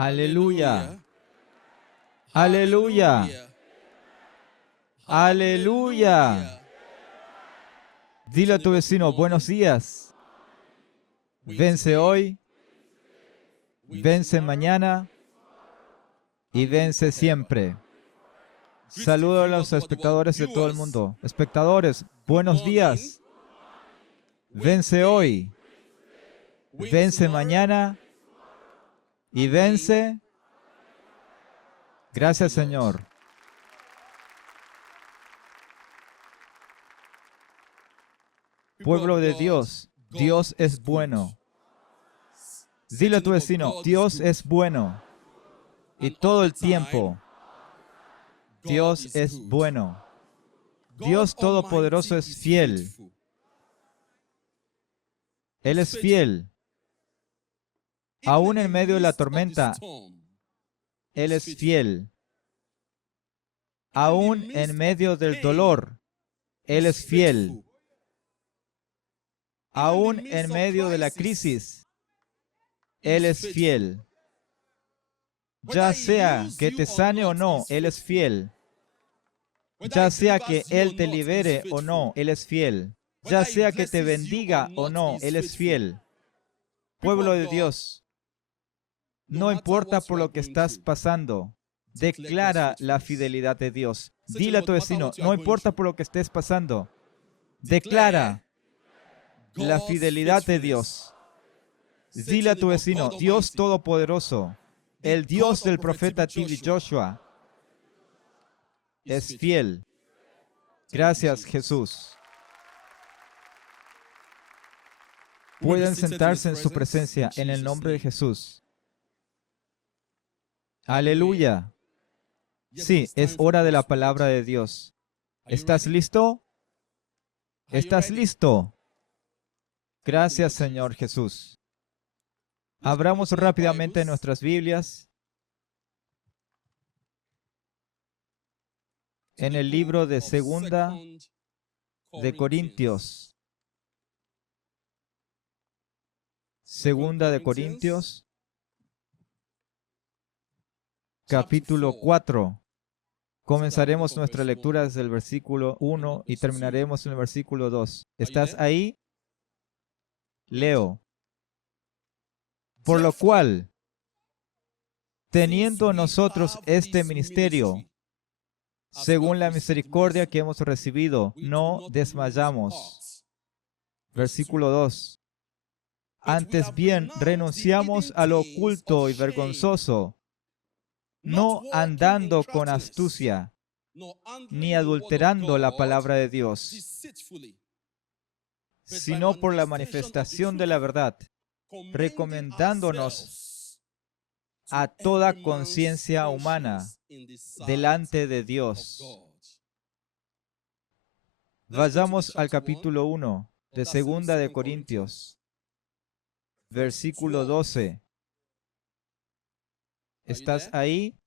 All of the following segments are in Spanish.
Aleluya. Aleluya. Aleluya. Dile a tu vecino, buenos días. Vence hoy, vence mañana y vence siempre. Saludo a los espectadores de todo el mundo. Espectadores, buenos días. Vence hoy, vence mañana y vence. Gracias, Señor. Pueblo de Dios, Dios es bueno. Dile a tu vecino, Dios es bueno. Y todo el tiempo, Dios es bueno. Dios Todopoderoso es fiel. Él es fiel. Aún en medio de la tormenta, Él es fiel. Aún en medio del dolor, Él es fiel. Aún en medio de la crisis, Él es fiel. Ya sea que te sane o no, Él es fiel. Ya sea que Él te libere o no, Él es fiel. Ya sea que te bendiga o no, Él es fiel. Pueblo de Dios, no importa por lo que estás pasando, declara la fidelidad de Dios. Dile a tu vecino, no importa por lo que estés pasando, declara la fidelidad de Dios. Dile a tu vecino, Dios Todopoderoso, el Dios del profeta T.B. Joshua, es fiel. Gracias, Jesús. Pueden sentarse en su presencia en el nombre de Jesús. Aleluya. Sí, es hora de la palabra de Dios. ¿Estás listo? ¿Estás listo? Gracias, Señor Jesús. Abramos rápidamente nuestras Biblias en el libro de Segunda de Corintios. Segunda de Corintios, capítulo 4. Comenzaremos nuestra lectura desde el versículo 1 y terminaremos en el versículo 2. ¿Estás ahí? Leo. Por lo cual, teniendo nosotros este ministerio, según la misericordia que hemos recibido, no desmayamos. Versículo 2. Antes bien, renunciamos a lo oculto y vergonzoso, no andando con astucia, ni adulterando la palabra de Dios, sino por la manifestación de la verdad, recomendándonos a toda conciencia humana delante de Dios. Vayamos al capítulo 1 de Segunda de Corintios, versículo 12. ¿Estás ahí?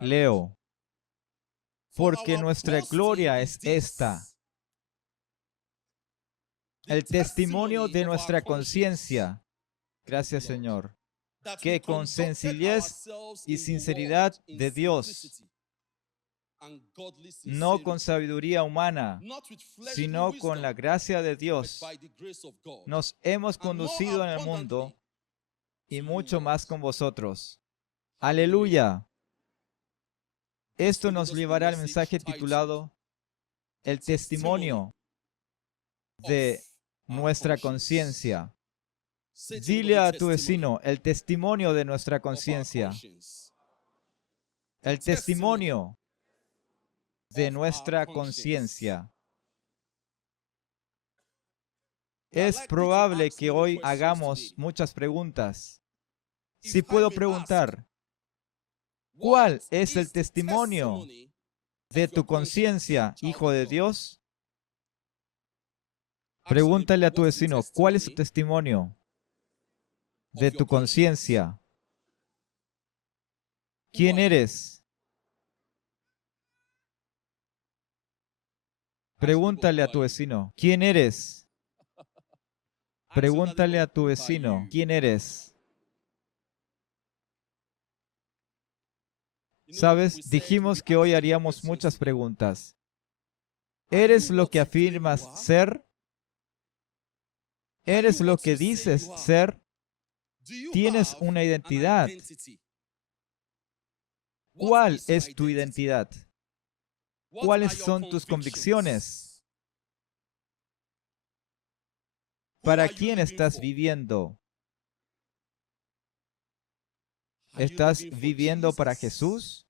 Leo. Porque nuestra gloria es esta, el testimonio de nuestra conciencia. Gracias, Señor. Que con sencillez y sinceridad de Dios, no con sabiduría humana, sino con la gracia de Dios, nos hemos conducido en el mundo y mucho más con vosotros. Aleluya. Esto nos llevará al mensaje titulado El testimonio de nuestra conciencia. Dile a tu vecino, el testimonio de nuestra conciencia. El testimonio de nuestra conciencia. Es probable que hoy hagamos muchas preguntas. Si puedo preguntar, ¿cuál es el testimonio de tu conciencia, hijo de Dios? Pregúntale a tu vecino, ¿cuál es tu testimonio de tu conciencia? ¿Quién eres? Pregúntale a tu vecino, ¿quién eres? Pregúntale a tu vecino, ¿quién eres? Sabes, dijimos que hoy haríamos muchas preguntas. ¿Eres lo que afirmas ser? ¿Eres lo que dices ser? ¿Tienes una identidad? ¿Cuál es tu identidad? ¿Cuáles son tus convicciones? ¿Para quién estás viviendo? ¿Estás viviendo para Jesús?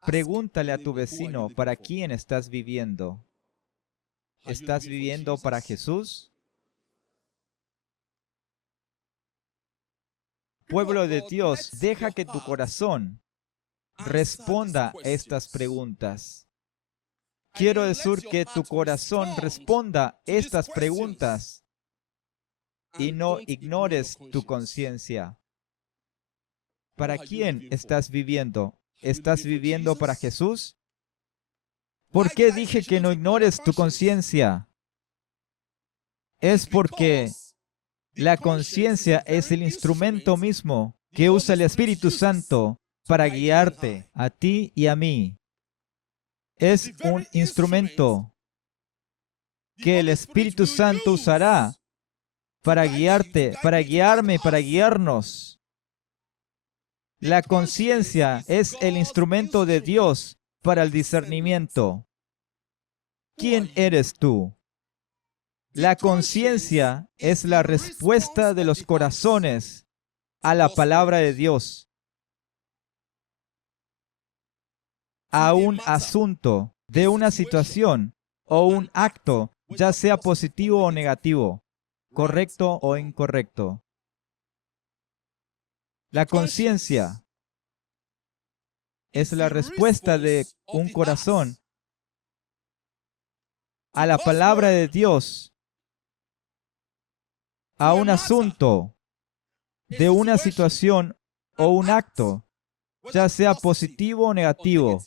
Pregúntale a tu vecino, ¿para quién estás viviendo? ¿Estás viviendo para Jesús? Pueblo de Dios, deja que tu corazón responda a estas preguntas. Quiero decir que tu corazón responda estas preguntas y no ignores tu conciencia. ¿Para quién estás viviendo? ¿Estás viviendo para Jesús? ¿Por qué dije que no ignores tu conciencia? Es porque la conciencia es el instrumento mismo que usa el Espíritu Santo para guiarte a ti y a mí. Es un instrumento que el Espíritu Santo usará para guiarte, para guiarme, para guiarnos. La conciencia es el instrumento de Dios para el discernimiento. ¿Quién eres tú? La conciencia es la respuesta de los corazones a la palabra de Dios, a un asunto, de una situación o un acto, ya sea positivo o negativo, correcto o incorrecto. La conciencia es la respuesta de un corazón a la palabra de Dios, a un asunto, de una situación o un acto, ya sea positivo o negativo,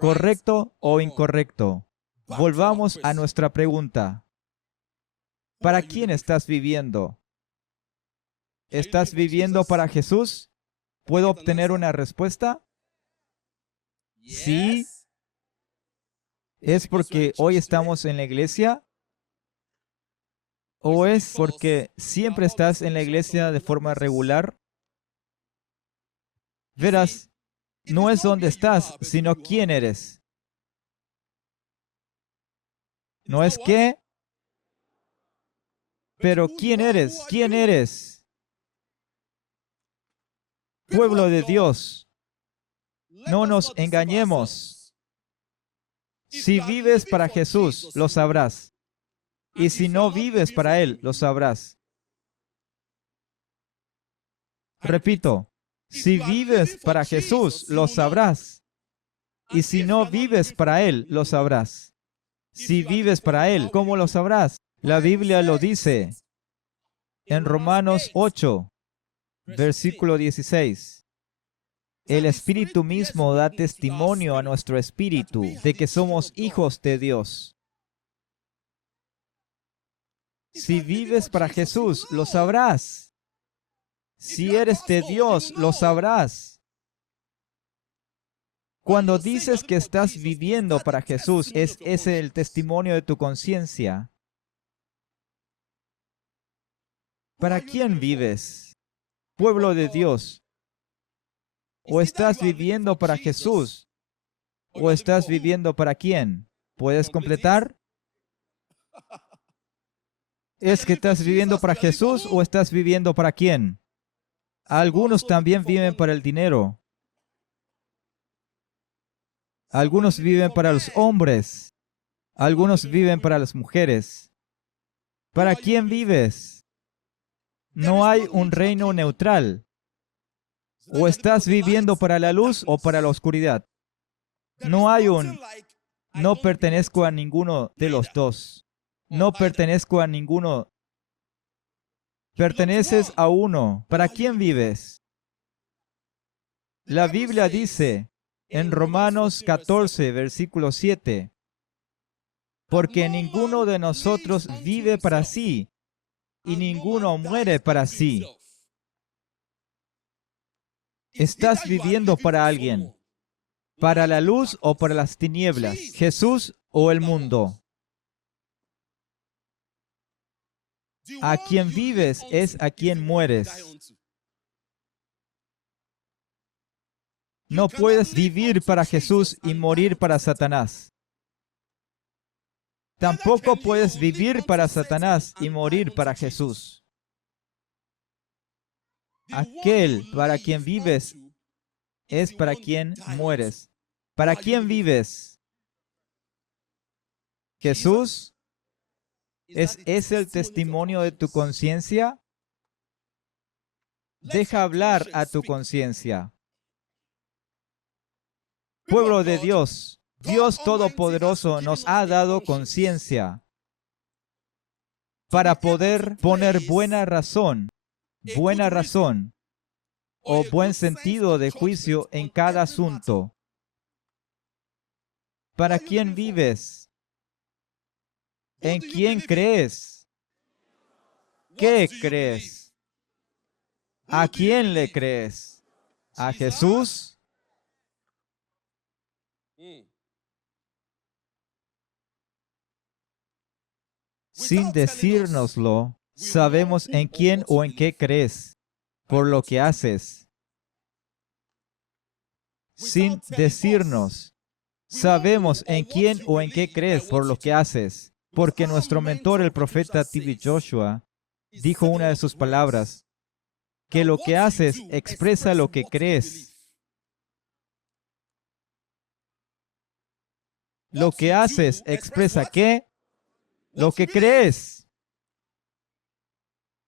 correcto o incorrecto. Volvamos a nuestra pregunta. ¿Para quién estás viviendo? ¿Estás viviendo para Jesús? ¿Puedo obtener una respuesta? Sí. ¿Es porque hoy estamos en la iglesia? ¿O es porque siempre estás en la iglesia de forma regular? Verás, no es dónde estás, sino quién eres. No es qué, pero quién eres, quién eres. Pueblo de Dios, no nos engañemos. Si vives para Jesús, lo sabrás. Y si no vives para Él, lo sabrás. Repito, si vives para Jesús, lo sabrás. Y si no vives para Él, lo sabrás. Si vives para Él, ¿cómo lo sabrás? La Biblia lo dice en Romanos 8, versículo 16. El Espíritu mismo da testimonio a nuestro espíritu de que somos hijos de Dios. Si vives para Jesús, lo sabrás. Si eres de Dios, lo sabrás. Cuando dices que estás viviendo para Jesús, ¿es ese el testimonio de tu conciencia? ¿Para quién vives? Pueblo de Dios. ¿O estás viviendo para Jesús? ¿O estás viviendo para quién? ¿Puedes completar? ¿Es que estás viviendo para Jesús o estás viviendo para quién? Algunos también viven para el dinero. Algunos viven para los hombres. Algunos viven para las mujeres. ¿Para quién vives? No hay un reino neutral. O estás viviendo para la luz o para la oscuridad. No hay un no pertenezco a ninguno de los dos. No pertenezco a ninguno. Perteneces a uno. ¿Para quién vives? La Biblia dice en Romanos 14, versículo 7, porque ninguno de nosotros vive para sí y ninguno muere para sí. ¿Estás viviendo para alguien? ¿Para la luz o para las tinieblas? ¿Jesús o el mundo? A quien vives es a quien mueres. No puedes vivir para Jesús y morir para Satanás. Tampoco puedes vivir para Satanás y morir para Jesús. Aquel para quien vives es para quien mueres. ¿Para quién vives? ¿Jesús? ¿Es el testimonio de tu conciencia? Deja hablar a tu conciencia. Pueblo de Dios, Dios Todopoderoso nos ha dado conciencia para poder poner buena razón o buen sentido de juicio en cada asunto. ¿Para quién vives? ¿En quién crees? ¿Qué crees? ¿A quién le crees? ¿A Jesús? Sin decírnoslo, sabemos en quién o en qué crees, por lo que haces. Sin decirnos, sabemos en quién o en qué crees por lo que haces, porque nuestro mentor, el profeta T.B. Joshua, dijo una de sus palabras, que lo que haces expresa lo que crees. Lo que haces expresa ¿qué? Lo que crees.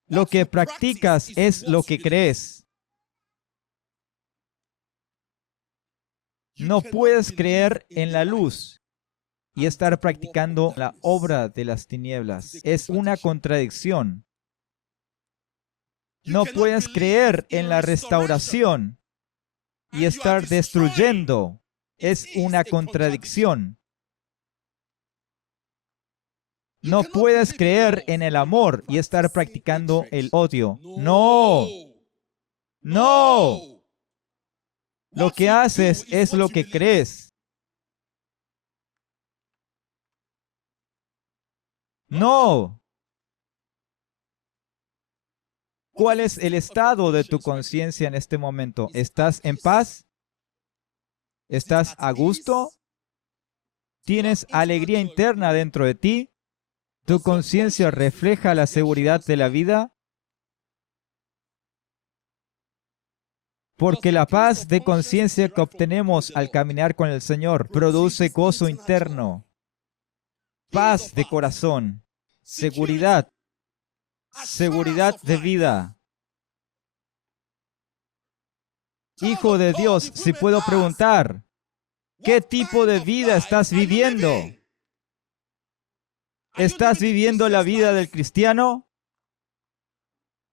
Lo que practicas es lo que crees. No puedes creer en la luz y estar practicando la obra de las tinieblas. Es una contradicción. No puedes creer en la restauración y estar destruyendo. Es una contradicción. No puedes creer en el amor y estar practicando el odio. No. No. Lo que haces es lo que crees. No. ¿Cuál es el estado de tu conciencia en este momento? ¿Estás en paz? ¿Estás a gusto? ¿Tienes alegría interna dentro de ti? ¿Tu conciencia refleja la seguridad de la vida? Porque la paz de conciencia que obtenemos al caminar con el Señor produce gozo interno, paz de corazón, seguridad de vida. Hijo de Dios, si puedo preguntar, ¿qué tipo de vida estás viviendo? ¿Estás viviendo la vida del cristiano?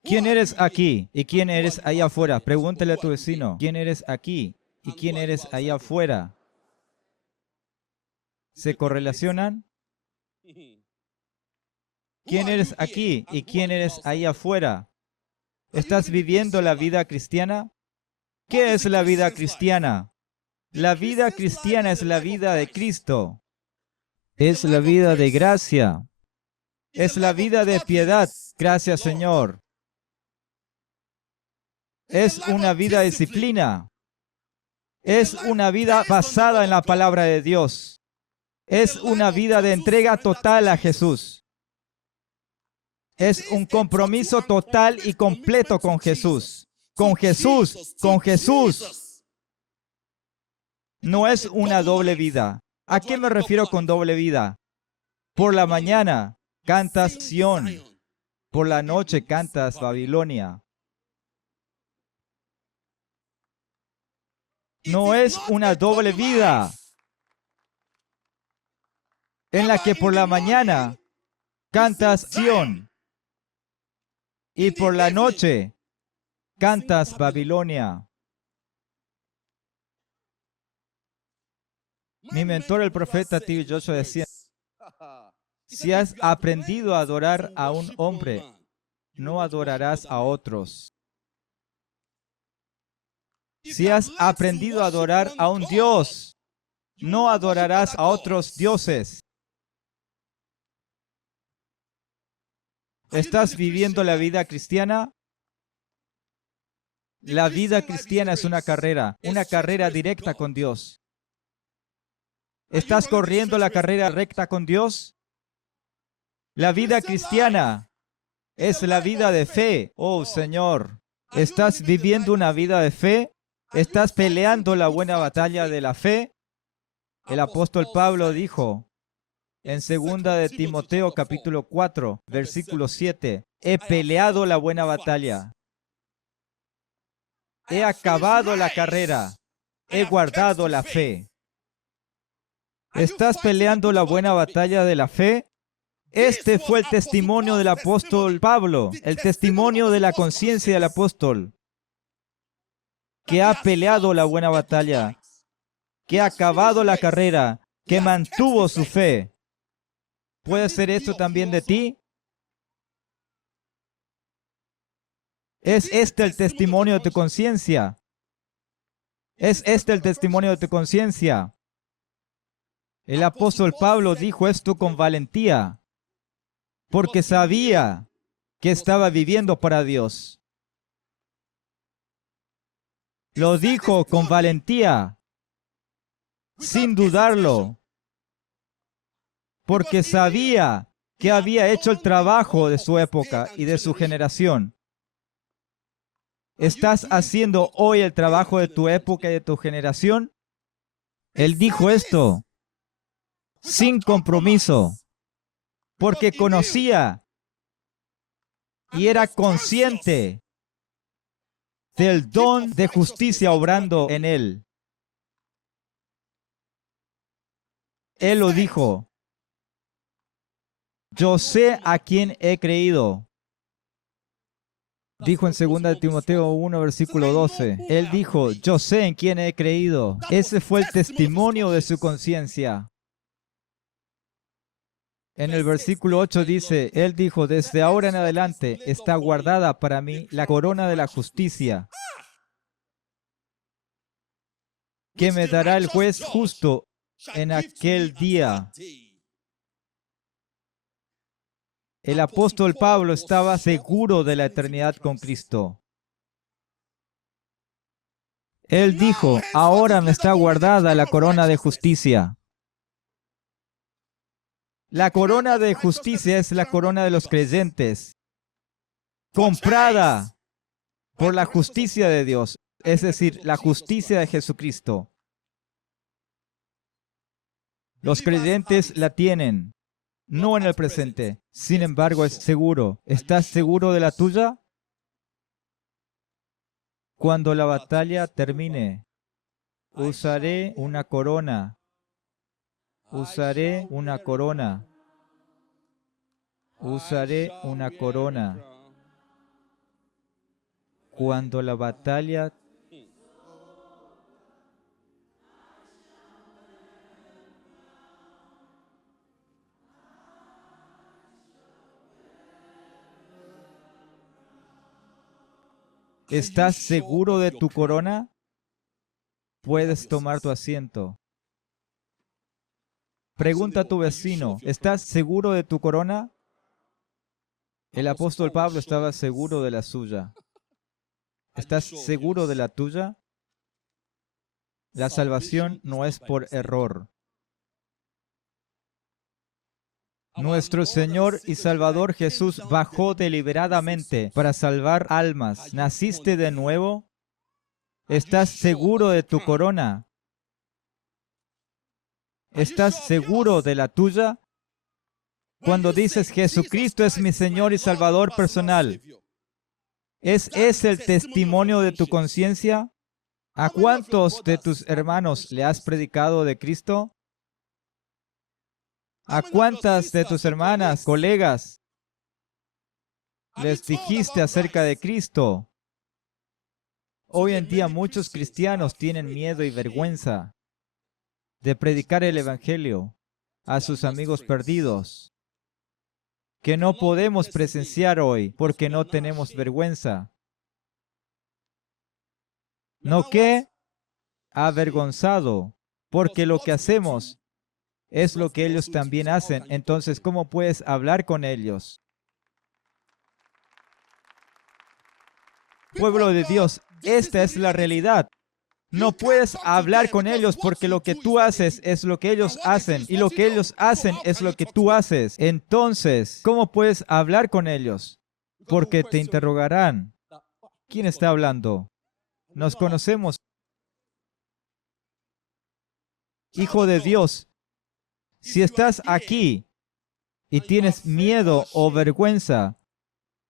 ¿Quién eres aquí y quién eres ahí afuera? Pregúntale a tu vecino, ¿quién eres aquí y quién eres ahí afuera? ¿Se correlacionan? ¿Quién eres aquí y quién eres ahí afuera? ¿Estás viviendo la vida cristiana? ¿Qué es la vida cristiana? La vida cristiana es la vida de Cristo. Es la vida de gracia. Es la vida de piedad. Gracias, Señor. Es una vida de disciplina. Es una vida basada en la palabra de Dios. Es una vida de entrega total a Jesús. Es un compromiso total y completo con Jesús. Con Jesús, con Jesús. No es una doble vida. ¿A qué me refiero con doble vida? Por la mañana cantas Sión. Por la noche cantas Babilonia. No es una doble vida en la que por la mañana cantas Sión y por la noche cantas Babilonia. Mi mentor, el profeta T.B. Joshua, decía, si has aprendido a adorar a un hombre, no adorarás a otros. Si has aprendido a adorar a un Dios, no adorarás a otros dioses. ¿Estás viviendo la vida cristiana? La vida cristiana es una carrera directa con Dios. ¿Estás corriendo la carrera recta con Dios? La vida cristiana es la vida de fe. Oh, Señor, ¿estás viviendo una vida de fe? ¿Estás peleando la buena batalla de la fe? El apóstol Pablo dijo en 2 de Timoteo capítulo 4, versículo 7, he peleado la buena batalla. He acabado la carrera. He guardado la fe. ¿Estás peleando la buena batalla de la fe? Este fue el testimonio del apóstol Pablo, el testimonio de la conciencia del apóstol, que ha peleado la buena batalla, que ha acabado la carrera, que mantuvo su fe. ¿Puede ser esto también de ti? ¿Es este el testimonio de tu conciencia? ¿Es este el testimonio de tu conciencia? El apóstol Pablo dijo esto con valentía, porque sabía que estaba viviendo para Dios. Lo dijo con valentía, sin dudarlo, porque sabía que había hecho el trabajo de su época y de su generación. ¿Estás haciendo hoy el trabajo de tu época y de tu generación? Él dijo esto sin compromiso, porque conocía y era consciente del don de justicia obrando en él. Él lo dijo, yo sé a quién he creído. Dijo en 2 de Timoteo 1, versículo 12. Él dijo, yo sé en quién he creído. Ese fue el testimonio de su conciencia. En el versículo 8 dice, él dijo, desde ahora en adelante está guardada para mí la corona de la justicia, que me dará el juez justo en aquel día. El apóstol Pablo estaba seguro de la eternidad con Cristo. Él dijo, ahora me está guardada la corona de justicia. La corona de justicia es la corona de los creyentes, comprada por la justicia de Dios, es decir, la justicia de Jesucristo. Los creyentes la tienen, no en el presente, sin embargo es seguro. ¿Estás seguro de la tuya? Cuando la batalla termine, usaré una corona. Usaré una corona. Usaré una corona. Cuando la batalla ¿Estás seguro de tu corona? Puedes tomar tu asiento. Pregunta a tu vecino, ¿estás seguro de tu corona? El apóstol Pablo estaba seguro de la suya. ¿Estás seguro de la tuya? La salvación no es por error. Nuestro Señor y Salvador Jesús bajó deliberadamente para salvar almas. ¿Naciste de nuevo? ¿Estás seguro de tu corona? ¿Estás seguro de la tuya? Cuando dices Jesucristo es mi Señor y Salvador personal, ¿es ese el testimonio de tu conciencia? ¿A cuántos de tus hermanos le has predicado de Cristo? ¿A cuántas de tus hermanas, colegas, les dijiste acerca de Cristo? Hoy en día muchos cristianos tienen miedo y vergüenza de predicar el Evangelio a sus amigos perdidos, que no podemos presenciar hoy porque no tenemos vergüenza. No que avergonzado, porque lo que hacemos es lo que ellos también hacen. Entonces, ¿cómo puedes hablar con ellos? Pueblo de Dios, esta es la realidad. No puedes hablar con ellos porque lo que tú haces es lo que ellos hacen y lo que ellos hacen es lo que tú haces. Entonces, ¿cómo puedes hablar con ellos? Porque te interrogarán. ¿Quién está hablando? Nos conocemos. Hijo de Dios, si estás aquí y tienes miedo o vergüenza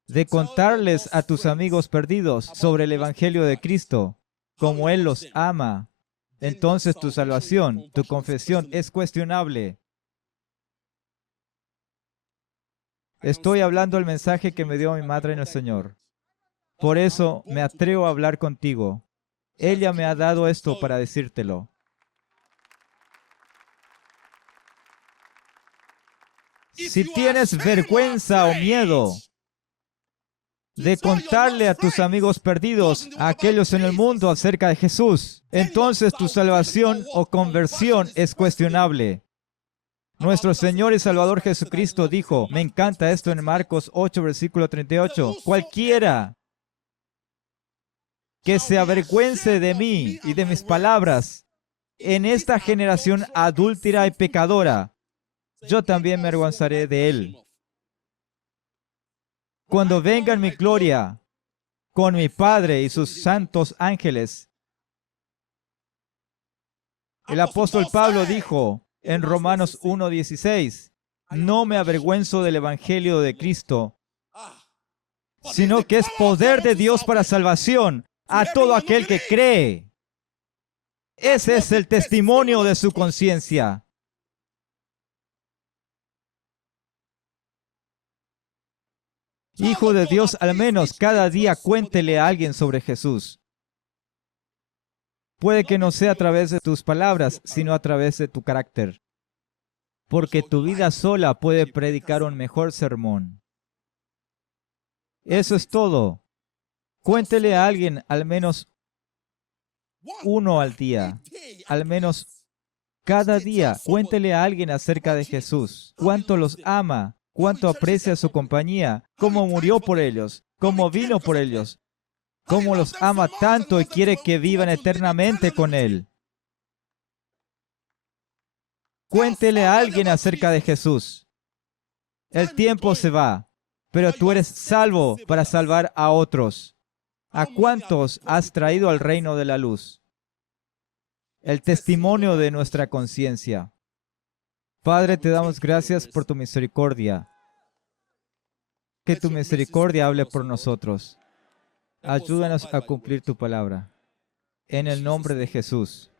de contarles a tus amigos perdidos sobre el Evangelio de Cristo, como Él los ama, entonces tu salvación, tu confesión es cuestionable. Estoy hablando el mensaje que me dio mi madre en el Señor. Por eso me atrevo a hablar contigo. Ella me ha dado esto para decírtelo. Si tienes vergüenza o miedo de contarle a tus amigos perdidos, a aquellos en el mundo acerca de Jesús, entonces tu salvación o conversión es cuestionable. Nuestro Señor y Salvador Jesucristo dijo, me encanta esto en Marcos 8, versículo 38, cualquiera que se avergüence de mí y de mis palabras en esta generación adúltera y pecadora, yo también me avergonzaré de él. Cuando venga en mi gloria con mi Padre y sus santos ángeles. El apóstol Pablo dijo en Romanos 1:16, no me avergüenzo del Evangelio de Cristo, sino que es poder de Dios para salvación a todo aquel que cree. Ese es el testimonio de su conciencia. Hijo de Dios, al menos cada día cuéntele a alguien sobre Jesús. Puede que no sea a través de tus palabras, sino a través de tu carácter. Porque tu vida sola puede predicar un mejor sermón. Eso es todo. Cuéntele a alguien al menos uno al día. Al menos cada día, cuéntele a alguien acerca de Jesús. Cuánto los ama, cuánto aprecia su compañía, cómo murió por ellos, cómo vino por ellos, cómo los ama tanto y quiere que vivan eternamente con Él. Cuéntele a alguien acerca de Jesús. El tiempo se va, pero tú eres salvo para salvar a otros. ¿A cuántos has traído al reino de la luz? El testimonio de nuestra conciencia. Padre, te damos gracias por tu misericordia. Que tu misericordia hable por nosotros. Ayúdanos a cumplir tu palabra. En el nombre de Jesús.